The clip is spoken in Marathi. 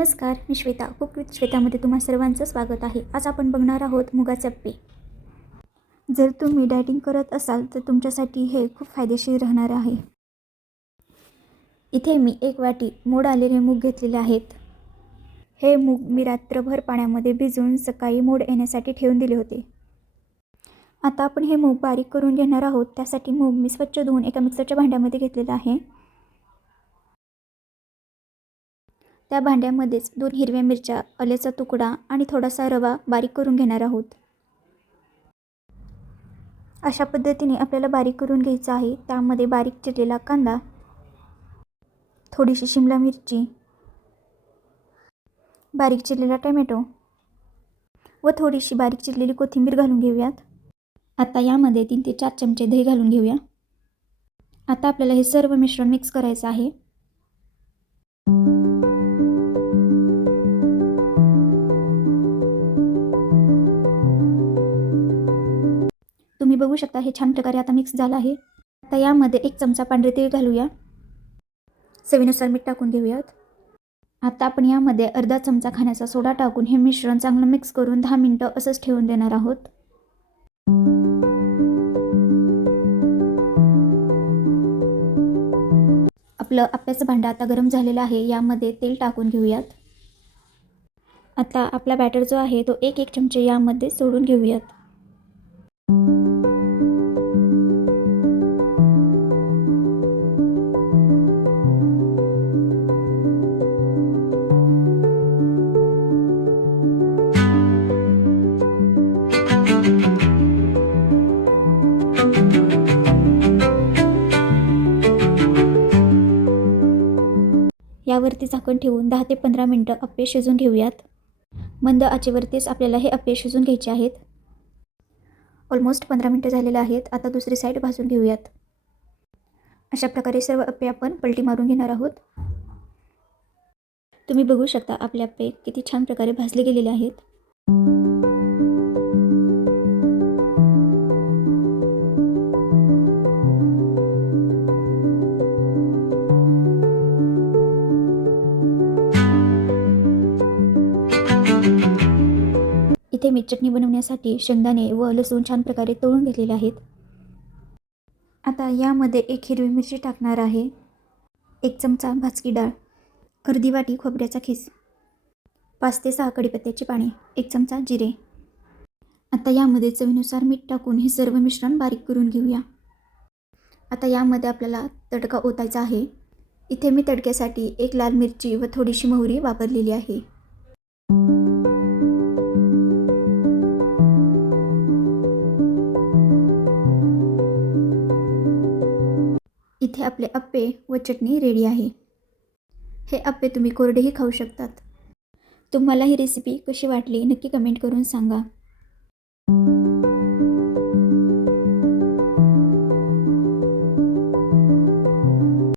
नमस्कार मी श्वेता. कुक विथ श्वेतामध्ये तुम्हा सर्वांचं स्वागत आहे. आज आपण बघणार आहोत मुगाचे अप्पे. जर तुम्ही डायटिंग करत असाल तर तुमच्यासाठी हे खूप फायदेशीर राहणार आहे. इथे मी एक वाटी मोड आलेले मूग घेतलेले आहेत. हे मूग मी रात्रभर पाण्यामध्ये भिजवून सकाळी मोड येण्यासाठी ठेवून दिले होते. आता आपण हे मूग बारीक करून घेणार आहोत. त्यासाठी मूग मी स्वच्छ धुवून एका मिक्सरच्या भांड्यामध्ये घेतलेलं आहे. त्या भांड्यामध्येच दोन हिरव्या मिरच्या आल्याचा तुकडा आणि थोडासा रवा बारीक करून घेणार आहोत. अशा पद्धतीने आपल्याला बारीक करून घ्यायचं आहे. त्यामध्ये बारीक चिरलेला कांदा थोडीशी शिमला मिरची बारीक चिरलेला टमॅटो व थोडीशी बारीक चिरलेली कोथिंबीर घालून घेऊयात. आता यामध्ये तीन ते चार चमचे दही घालून घेऊया. आता आपल्याला हे सर्व मिश्रण मिक्स करायचं आहे. बघू शकता हे छान प्रकारे आता मिक्स झालं आहे. आता यामध्ये एक चमचा पांढरे तेल घालूया. चवीनुसार मीठ टाकून घेऊयात. आता आपण यामध्ये अर्धा चमचा खाण्याचा सोडा टाकून हे मिश्रण चांगलं मिक्स करून दहा मिनटं असंच ठेवून देणार आहोत. आपलं आप्याचं भांडं आता गरम झालेलं आहे यामध्ये तेल टाकून घेऊयात. आता आपला बॅटर जो आहे तो एक एक चमचे यामध्ये सोडून घेऊयात. यावरती झाकण ठेवून दहा ते पंधरा मिनटं अप्पे शिजून घेऊयात. मंद आचेवरतीच आपल्याला हे अप्पे शिजून घ्यायचे आहेत. ऑलमोस्ट पंधरा मिनटं झालेले आहेत. आता दुसरी साईड भाजून घेऊयात. अशा प्रकारे सर्व अप्पे आपण पलटी मारून घेणार आहोत. तुम्ही बघू शकता आपले अप्पे किती छान प्रकारे भाजले गेलेले आहेत. इथे मी चटणी बनवण्यासाठी शेंगदाणे व लसूण छान प्रकारे तळून घेतलेले आहेत. आता यामध्ये एक हिरवी मिरची टाकणार आहे. एक चमचा भाजकी डाळ अर्धी वाटी खोबऱ्याचा खीस पाच ते सहा कडीपत्त्याची पाने एक चमचा जिरे. आता यामध्ये चवीनुसार मीठ टाकून हे सर्व मिश्रण बारीक करून घेऊया. आता यामध्ये आपल्याला तडका ओतायचा आहे. इथे मी तडक्यासाठी एक लाल मिरची व थोडीशी मोहरी वापरलेली आहे. इथे आपले अप्पे व चटणी रेडी आहे. हे अप्पे तुम्ही कोरडेही खाऊ शकतात. तुम्हाला ही रेसिपी कशी वाटली नक्की कमेंट करून सांगा.